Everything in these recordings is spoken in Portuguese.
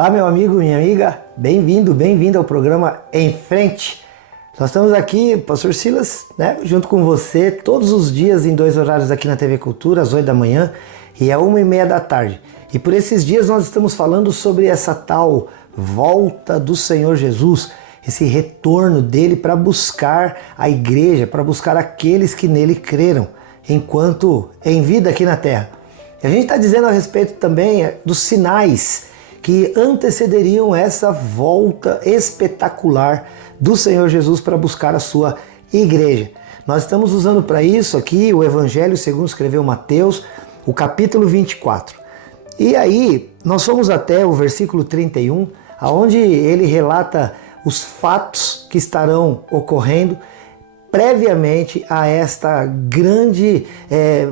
Olá, meu amigo, minha amiga, bem-vindo ao programa Em Frente. Nós estamos aqui, Pastor Silas, junto com você, todos os dias em 2 horários aqui na TV Cultura, às 8 da manhã e às 1h30 da tarde. E por esses dias nós estamos falando sobre essa tal volta do Senhor Jesus, esse retorno dele para buscar a igreja, para buscar aqueles que nele creram, enquanto em vida aqui na terra. E a gente está dizendo a respeito também dos sinais que antecederiam essa volta espetacular do Senhor Jesus para buscar a sua igreja. Nós estamos usando para isso aqui o Evangelho segundo escreveu Mateus, o capítulo 24. E aí nós fomos até o versículo 31, onde ele relata os fatos que estarão ocorrendo previamente a esta grande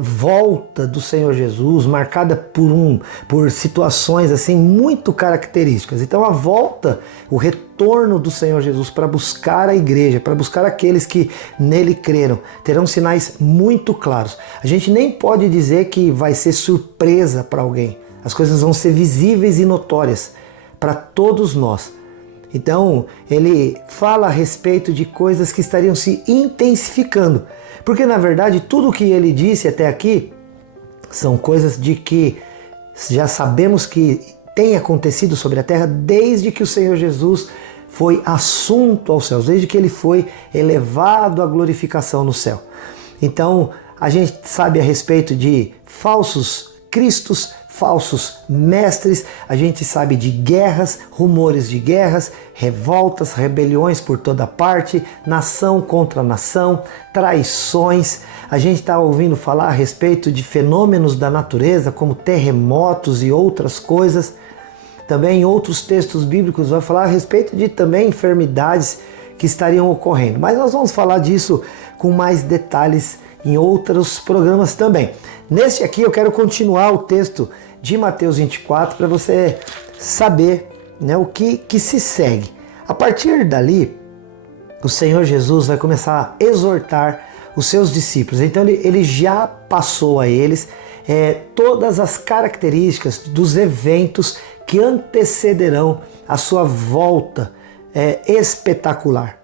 volta do Senhor Jesus, marcada por situações assim muito características. Então a volta, o retorno do Senhor Jesus para buscar a igreja, para buscar aqueles que nele creram, terão sinais muito claros. A gente nem pode dizer que vai ser surpresa para alguém. As coisas vão ser visíveis e notórias para todos nós. Então, ele fala a respeito de coisas que estariam se intensificando. Porque, na verdade, tudo o que ele disse até aqui são coisas de que já sabemos que tem acontecido sobre a terra desde que o Senhor Jesus foi assunto aos céus, desde que ele foi elevado à glorificação no céu. Então, a gente sabe a respeito de falsos cristos, falsos mestres, a gente sabe de guerras, rumores de guerras, revoltas, rebeliões por toda parte, nação contra nação, traições. A gente está ouvindo falar a respeito de fenômenos da natureza, como terremotos e outras coisas. Também em outros textos bíblicos vai falar a respeito de também enfermidades que estariam ocorrendo. Mas nós vamos falar disso com mais detalhes em outros programas também. Neste aqui eu quero continuar o texto de Mateus 24 para você saber o que se segue. A partir dali, o Senhor Jesus vai começar a exortar os seus discípulos. Então ele já passou a eles todas as características dos eventos que antecederão a sua volta espetacular.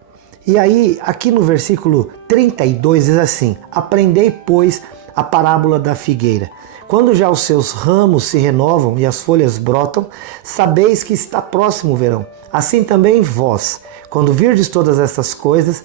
E aí, aqui no versículo 32 diz assim: aprendei, pois, a parábola da figueira. Quando já os seus ramos se renovam e as folhas brotam, sabeis que está próximo o verão. Assim também vós, quando virdes todas estas coisas,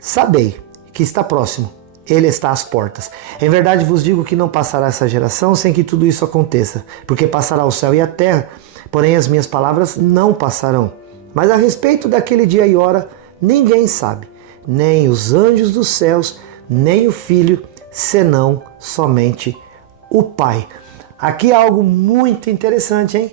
sabei que está próximo, ele está às portas. Em verdade vos digo que não passará essa geração sem que tudo isso aconteça, porque passará o céu e a terra, porém as minhas palavras não passarão. Mas a respeito daquele dia e hora, ninguém sabe, nem os anjos dos céus, nem o Filho, senão somente o Pai. Aqui há algo muito interessante, hein?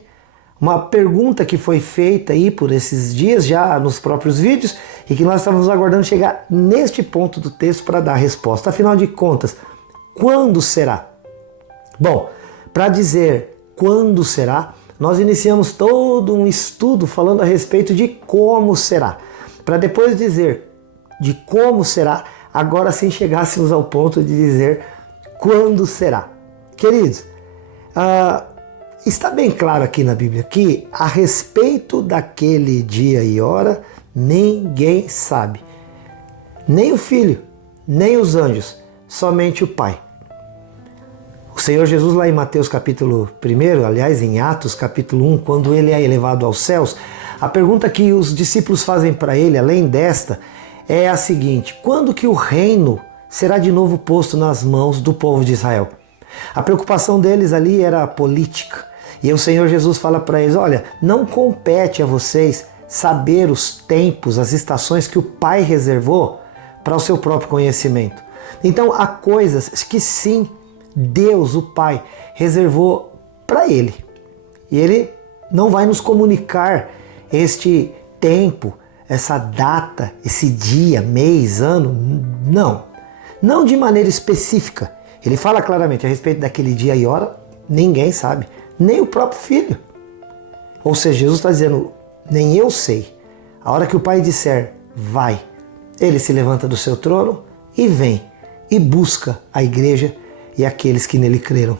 Uma pergunta que foi feita aí por esses dias, já nos próprios vídeos, e que nós estávamos aguardando chegar neste ponto do texto para dar a resposta. Afinal de contas, quando será? Bom, para dizer quando será, nós iniciamos todo um estudo falando a respeito de como será. Para depois dizer de como será, agora sim chegássemos ao ponto de dizer quando será. Queridos, está bem claro aqui na Bíblia que a respeito daquele dia e hora, ninguém sabe. Nem o Filho, nem os anjos, somente o Pai. O Senhor Jesus lá em Mateus capítulo 1, aliás em Atos capítulo 1, quando ele é elevado aos céus, a pergunta que os discípulos fazem para ele, além desta, é a seguinte: quando que o reino será de novo posto nas mãos do povo de Israel? A preocupação deles ali era política. E o Senhor Jesus fala para eles: olha, não compete a vocês saber os tempos, as estações que o Pai reservou para o seu próprio conhecimento. Então há coisas que sim, Deus, o Pai, reservou para Ele. E Ele não vai nos comunicar este tempo, essa data, esse dia, mês, ano, não de maneira específica. Ele fala claramente a respeito daquele dia e hora, ninguém sabe, nem o próprio Filho. Ou seja, Jesus está dizendo, nem eu sei. A hora que o Pai disser, vai, ele se levanta do seu trono e vem e busca a igreja e aqueles que nele creram.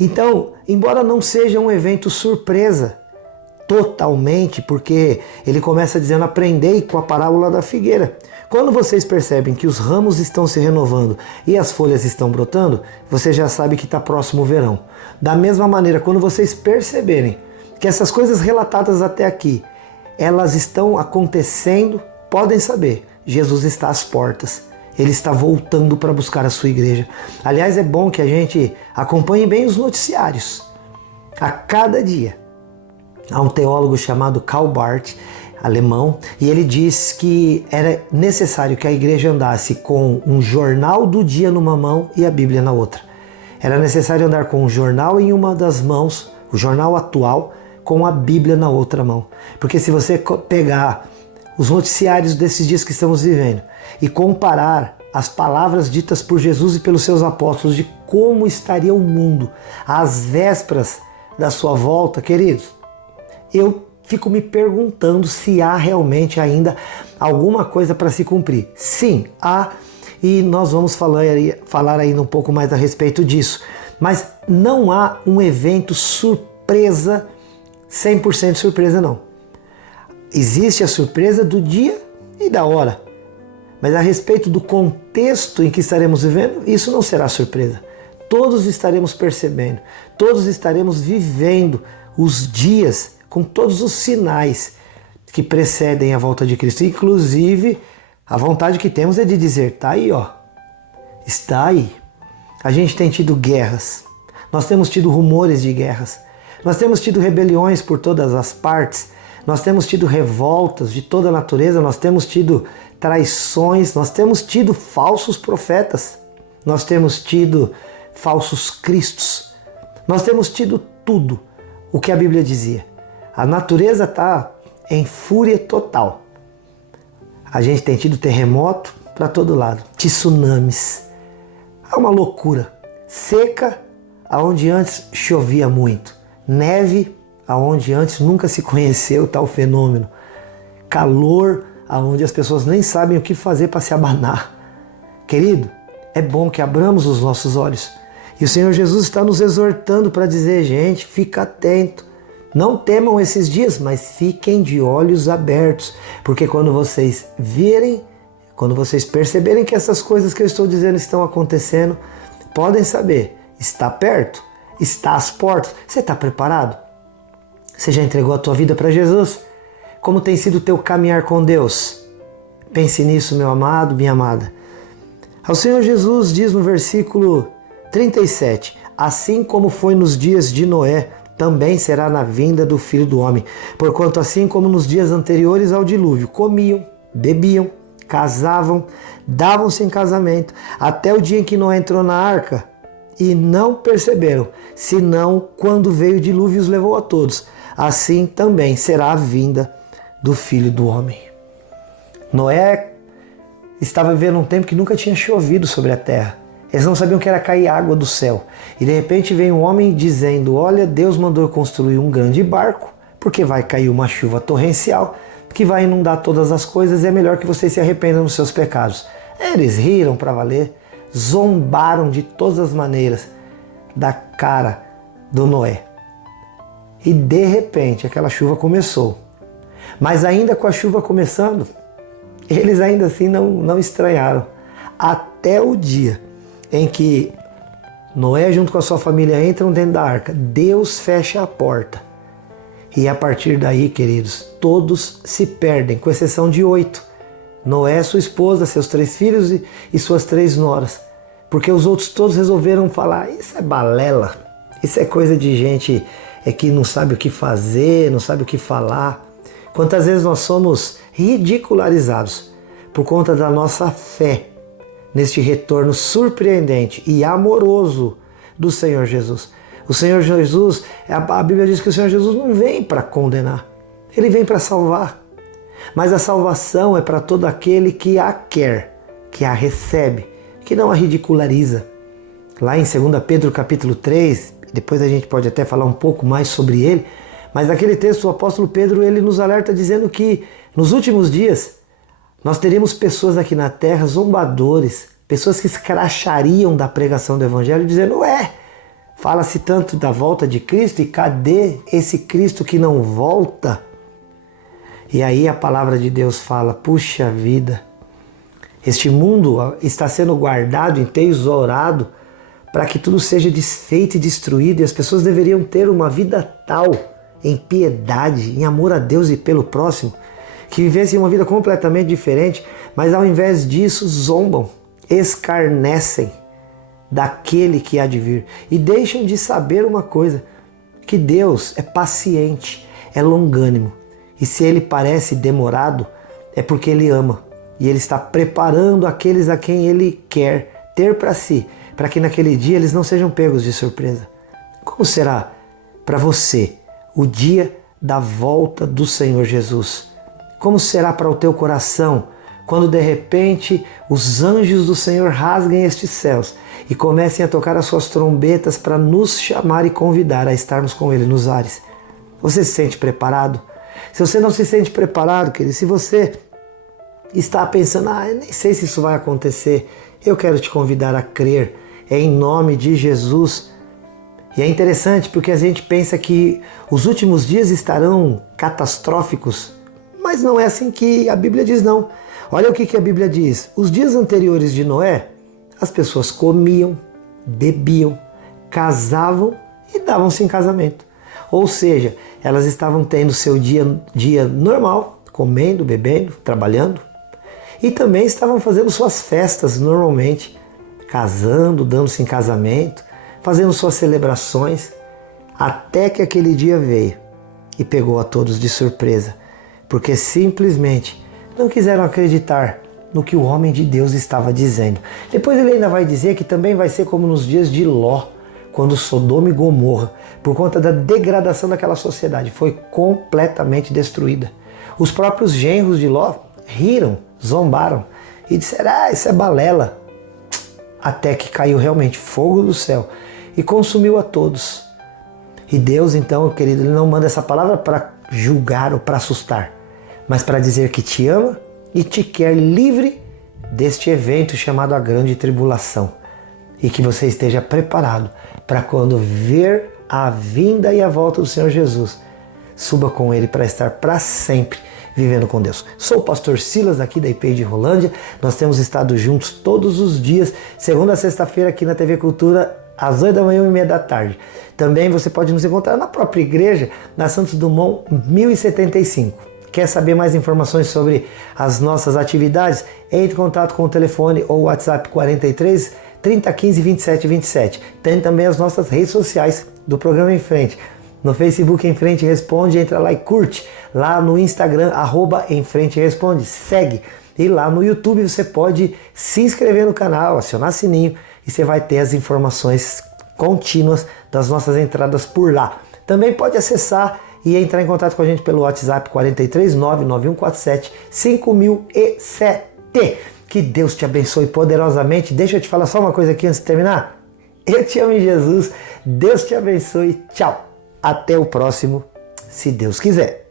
Então, embora não seja um evento surpresa, totalmente, porque ele começa dizendo: aprendei com a parábola da figueira. Quando vocês percebem que os ramos estão se renovando e as folhas estão brotando, você já sabe que está próximo o verão. Da mesma maneira, quando vocês perceberem que essas coisas relatadas até aqui, elas estão acontecendo, podem saber, Jesus está às portas. Ele está voltando para buscar a sua igreja. Aliás, é bom que a gente acompanhe bem os noticiários. A cada dia. Há um teólogo chamado Karl Barth, alemão, e ele diz que era necessário que a igreja andasse com um jornal do dia numa mão e a Bíblia na outra. Era necessário andar com um jornal em uma das mãos, o jornal atual, com a Bíblia na outra mão. Porque se você pegar os noticiários desses dias que estamos vivendo e comparar as palavras ditas por Jesus e pelos seus apóstolos de como estaria o mundo às vésperas da sua volta, queridos, eu fico me perguntando se há realmente ainda alguma coisa para se cumprir. Sim, há, e nós vamos falar ainda um pouco mais a respeito disso. Mas não há um evento surpresa, 100% surpresa não. Existe a surpresa do dia e da hora. Mas a respeito do contexto em que estaremos vivendo, isso não será surpresa. Todos estaremos percebendo, todos estaremos vivendo os dias com todos os sinais que precedem a volta de Cristo. Inclusive, a vontade que temos é de dizer: está aí, ó. Está aí. A gente tem tido guerras. Nós temos tido rumores de guerras. Nós temos tido rebeliões por todas as partes. Nós temos tido revoltas de toda a natureza. Nós temos tido traições. Nós temos tido falsos profetas. Nós temos tido falsos cristos. Nós temos tido tudo o que a Bíblia dizia. A natureza está em fúria total. A gente tem tido terremoto para todo lado, tsunamis. É uma loucura. Seca aonde antes chovia muito. Neve aonde antes nunca se conheceu tal fenômeno. Calor aonde as pessoas nem sabem o que fazer para se abanar. Querido, é bom que abramos os nossos olhos. E o Senhor Jesus está nos exortando para dizer: gente, fica atento. Não temam esses dias, mas fiquem de olhos abertos, porque quando vocês virem, quando vocês perceberem que essas coisas que eu estou dizendo estão acontecendo, podem saber, está perto, está às portas. Você está preparado? Você já entregou a tua vida para Jesus? Como tem sido o teu caminhar com Deus? Pense nisso, meu amado, minha amada. O Senhor Jesus diz no versículo 37, assim como foi nos dias de Noé, também será na vinda do Filho do Homem. Porquanto assim como nos dias anteriores ao dilúvio, comiam, bebiam, casavam, davam-se em casamento, até o dia em que Noé entrou na arca, e não perceberam, senão quando veio o dilúvio e os levou a todos. Assim também será a vinda do Filho do Homem. Noé estava vivendo um tempo que nunca tinha chovido sobre a terra. Eles não sabiam que era cair água do céu. E de repente vem um homem dizendo: olha, Deus mandou construir um grande barco, porque vai cair uma chuva torrencial, que vai inundar todas as coisas, e é melhor que vocês se arrependam dos seus pecados. Eles riram para valer, zombaram de todas as maneiras da cara do Noé. E de repente aquela chuva começou. Mas ainda com a chuva começando, eles ainda assim não estranharam. Até o dia em que Noé junto com a sua família entram dentro da arca, Deus fecha a porta. E a partir daí, queridos, todos se perdem, com exceção de 8. Noé, sua esposa, seus 3 filhos e suas 3 noras. Porque os outros todos resolveram falar: isso é balela, isso é coisa de gente que não sabe o que fazer, não sabe o que falar. Quantas vezes nós somos ridicularizados por conta da nossa fé neste retorno surpreendente e amoroso do Senhor Jesus. O Senhor Jesus, a Bíblia diz que o Senhor Jesus não vem para condenar, Ele vem para salvar. Mas a salvação é para todo aquele que a quer, que a recebe, que não a ridiculariza. Lá em 2 Pedro capítulo 3, depois a gente pode até falar um pouco mais sobre ele, mas naquele texto o apóstolo Pedro ele nos alerta dizendo que nos últimos dias nós teríamos pessoas aqui na terra, zombadores, pessoas que escrachariam da pregação do Evangelho, dizendo: Fala-se tanto da volta de Cristo, e cadê esse Cristo que não volta? E aí a palavra de Deus fala, puxa vida, este mundo está sendo guardado, entesourado, para que tudo seja desfeito e destruído, e as pessoas deveriam ter uma vida tal, em piedade, em amor a Deus e pelo próximo, que vivessem uma vida completamente diferente, mas ao invés disso zombam, escarnecem daquele que há de vir e deixam de saber uma coisa, que Deus é paciente, é longânimo, e se Ele parece demorado, é porque Ele ama, e Ele está preparando aqueles a quem Ele quer ter para si, para que naquele dia eles não sejam pegos de surpresa. Como será para você o dia da volta do Senhor Jesus? Como será para o teu coração quando de repente os anjos do Senhor rasguem estes céus e comecem a tocar as suas trombetas para nos chamar e convidar a estarmos com Ele nos ares? Você se sente preparado? Se você não se sente preparado, querido, se você está pensando, eu nem sei se isso vai acontecer, eu quero te convidar a crer em nome de Jesus. E é interessante porque a gente pensa que os últimos dias estarão catastróficos, mas não é assim que a Bíblia diz, não. Olha o que a Bíblia diz. Os dias anteriores de Noé, as pessoas comiam, bebiam, casavam e davam-se em casamento. Ou seja, elas estavam tendo seu dia normal, comendo, bebendo, trabalhando, e também estavam fazendo suas festas normalmente, casando, dando-se em casamento, fazendo suas celebrações, até que aquele dia veio e pegou a todos de surpresa, porque simplesmente não quiseram acreditar no que o homem de Deus estava dizendo. Depois ele ainda vai dizer que também vai ser como nos dias de Ló, quando Sodoma e Gomorra, por conta da degradação daquela sociedade, foi completamente destruída. Os próprios genros de Ló riram, zombaram e disseram, isso é balela. Até que caiu realmente fogo do céu e consumiu a todos. E Deus, então, querido, Ele não manda essa palavra para julgar ou para assustar, mas para dizer que te ama e te quer livre deste evento chamado a grande tribulação. E que você esteja preparado para quando ver a vinda e a volta do Senhor Jesus, suba com Ele para estar para sempre vivendo com Deus. Sou o pastor Silas aqui da IPEI de Rolândia. Nós temos estado juntos todos os dias, segunda a sexta-feira aqui na TV Cultura, às 8 da manhã e 1h30 da tarde. Também você pode nos encontrar na própria igreja, na Santos Dumont 1075. Quer saber mais informações sobre as nossas atividades? Entre em contato com o telefone ou WhatsApp 43 3015 27 27. Tem também as nossas redes sociais do programa Em Frente. No Facebook Em Frente Responde, entra lá e curte. Lá no Instagram, @Em Frente Responde, segue. E lá no YouTube você pode se inscrever no canal, acionar sininho e você vai ter as informações contínuas das nossas entradas por lá. Também pode acessar e entrar em contato com a gente pelo WhatsApp 43 99147 5007. Que Deus te abençoe poderosamente. Deixa eu te falar só uma coisa aqui antes de terminar. Eu te amo em Jesus. Deus te abençoe. Tchau. Até o próximo, se Deus quiser.